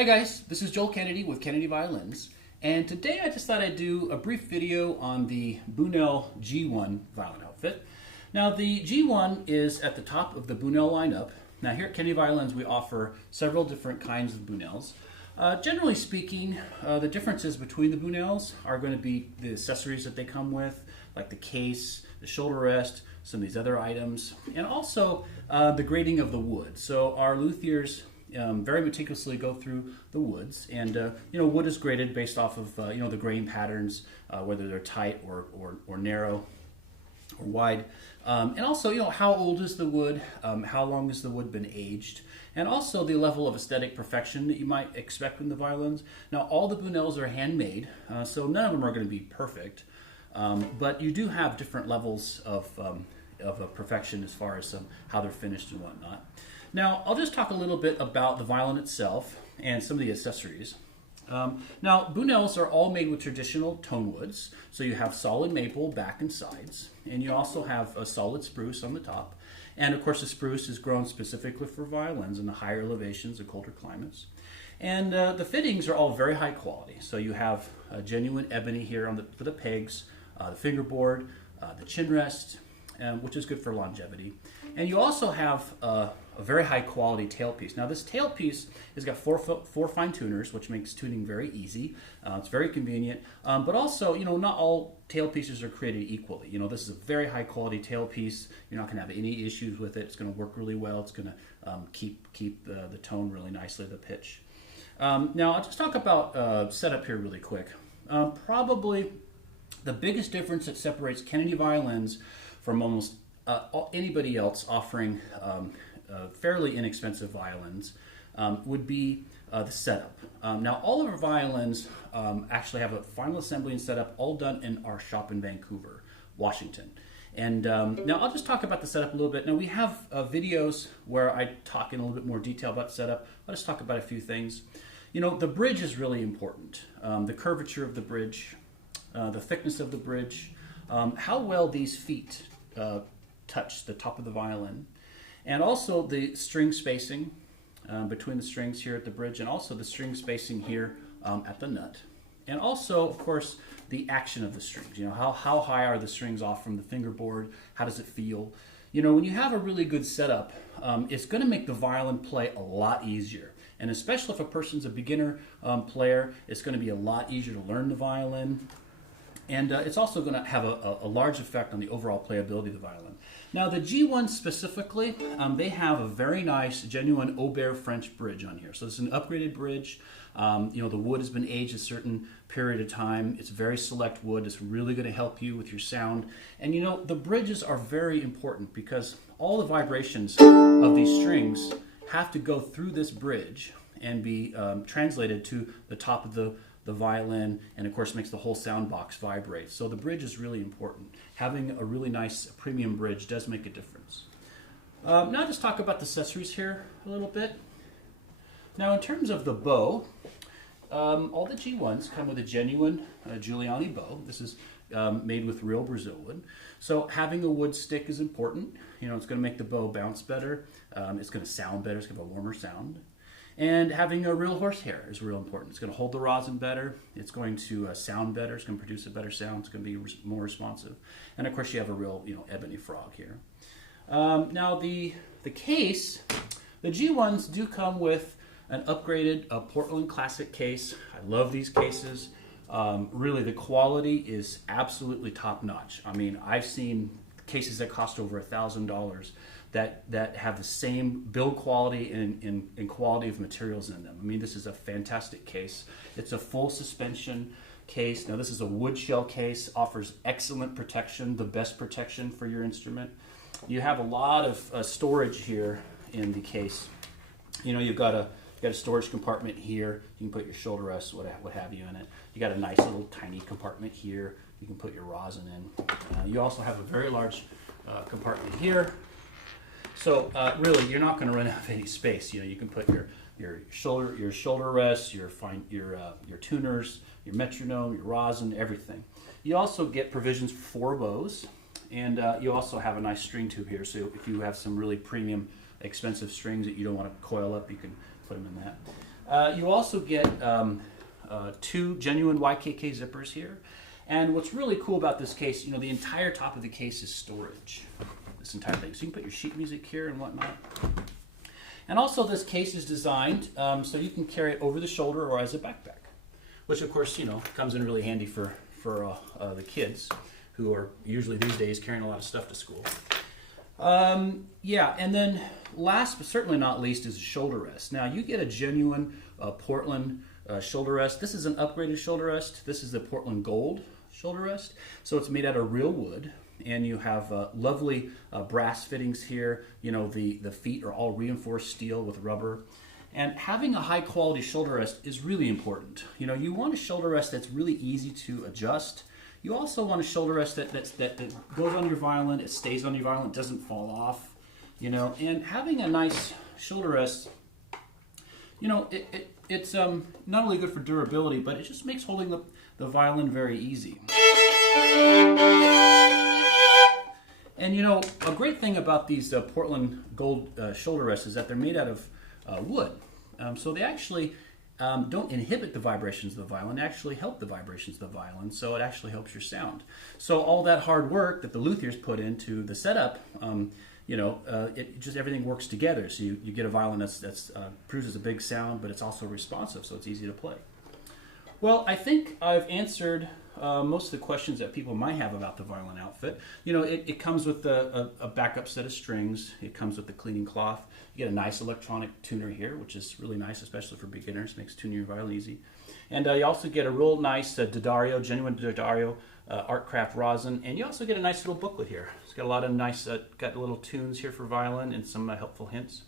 Hi guys, this is Joel Kennedy with Kennedy Violins, and today I just thought I'd do a brief video on the Bunnel G1 violin outfit. Now the G1 is at the top of the Bunnel lineup. Now here at Kennedy Violins we offer several different kinds of Bunnels. Generally speaking, the differences between the Bunnels are going to be the accessories that they come with, like the case, the shoulder rest, some of these other items, and also the grading of the wood. So our luthiers very meticulously go through the woods, and wood is graded based off of the grain patterns, whether they're tight or narrow or wide, and also how old is the wood, how long has the wood been aged, and also the level of aesthetic perfection that you might expect in the violins. Now all the Bunnels are handmade, so none of them are going to be perfect, but you do have different levels of perfection as far as how they're finished and whatnot. Now, I'll just talk a little bit about the violin itself and some of the accessories. Now, Bunnels are all made with traditional tone woods, so you have solid maple back and sides, and you also have a solid spruce on the top. And of course, the spruce is grown specifically for violins in the higher elevations and colder climates. And the fittings are all very high quality, so you have genuine ebony here for the pegs, the fingerboard, the chin rest, which is good for longevity. And you also have a very high quality tailpiece. Now this tailpiece has got four fine tuners, which makes tuning very easy. It's very convenient, but also, not all tailpieces are created equally. This is a very high quality tailpiece. You're not going to have any issues with it. It's going to work really well. It's going to keep the tone really nicely, the pitch. Now I'll just talk about setup here really quick. Probably the biggest difference that separates Kennedy Violins from almost anybody else offering fairly inexpensive violins would be the setup. Now all of our violins actually have a final assembly and setup all done in our shop in Vancouver, Washington. And now I'll just talk about the setup a little bit. Now we have videos where I talk in a little bit more detail about setup. I'll just talk about a few things. The bridge is really important. The curvature of the bridge, the thickness of the bridge, how well these feet touch the top of the violin, and also the string spacing between the strings here at the bridge, and also the string spacing here at the nut, and also of course the action of the strings. How high are the strings off from the fingerboard, how does it feel? When you have a really good setup, it's going to make the violin play a lot easier, and especially if a person's a beginner player, it's going to be a lot easier to learn the violin. And it's also going to have a large effect on the overall playability of the violin. Now the G1 specifically, they have a very nice, genuine Aubert French bridge on here. So it's an upgraded bridge. The wood has been aged a certain period of time. It's very select wood. It's really going to help you with your sound. And the bridges are very important because all the vibrations of these strings have to go through this bridge and be translated to the top of the violin, and of course makes the whole sound box vibrate. So the bridge is really important. Having a really nice premium bridge does make a difference. Now I'll just talk about the accessories here a little bit. Now in terms of the bow, all the G1s come with a genuine Giuliani bow. This is made with real Brazil wood. So having a wood stick is important. It's going to make the bow bounce better. It's going to sound better. It's going to have a warmer sound. And having a real horsehair is real important. It's going to hold the rosin better. It's going to sound better. It's going to produce a better sound. It's going to be more responsive. And of course, you have a real, ebony frog here. Now the case, the G1s do come with an upgraded Portland Classic case. I love these cases. Really, the quality is absolutely top notch. I mean, I've seen cases that cost over $1,000 that have the same build quality and quality of materials in them. I mean, this is a fantastic case. It's a full suspension case. Now this is a wood shell case, offers excellent protection, the best protection for your instrument. You have a lot of storage here in the case. You've got a storage compartment here. You can put your shoulder rests, what have you in it. You got a nice little tiny compartment here. You can put your rosin in. You also have a very large compartment here. So really, you're not going to run out of any space. You can put your shoulder rests, your tuners, your metronome, your rosin, everything. You also get provisions for 4 bows, and you also have a nice string tube here. So if you have some really premium, expensive strings that you don't want to coil up, you can put them in that. You also get 2 genuine YKK zippers here. And what's really cool about this case, you know, the entire top of the case is storage, this entire thing. So you can put your sheet music here and whatnot. And also this case is designed so you can carry it over the shoulder or as a backpack, which of course, you know, comes in really handy for the kids who are usually these days carrying a lot of stuff to school. Yeah, and then last but certainly not least is a shoulder rest. Now you get a genuine Portland shoulder rest. This is an upgraded shoulder rest. This is the Portland Gold shoulder rest. So it's made out of real wood, and you have lovely brass fittings here. You know, the feet are all reinforced steel with rubber. And having a high quality shoulder rest is really important. You know, you want a shoulder rest that's really easy to adjust. You also want a shoulder rest that goes on your violin, it stays on your violin, it doesn't fall off. You know, and having a nice shoulder rest, you know, it's not only good for durability, but it just makes holding the violin very easy. And you know, a great thing about these Portland Gold shoulder rests is that they're made out of wood. So they actually don't inhibit the vibrations of the violin, they actually help the vibrations of the violin, so it actually helps your sound. So all that hard work that the luthiers put into the setup, you know, it just everything works together. So you get a violin that's produces a big sound, but it's also responsive, so it's easy to play. Well, I think I've answered most of the questions that people might have about the violin outfit. You know, it comes with a backup set of strings. It comes with the cleaning cloth. You get a nice electronic tuner here, which is really nice, especially for beginners. Makes tuning your violin easy. And you also get a real nice D'Addario, genuine D'Addario Artcraft Rosin, and you also get a nice little booklet here. It's got a lot of nice, got little tunes here for violin and some helpful hints.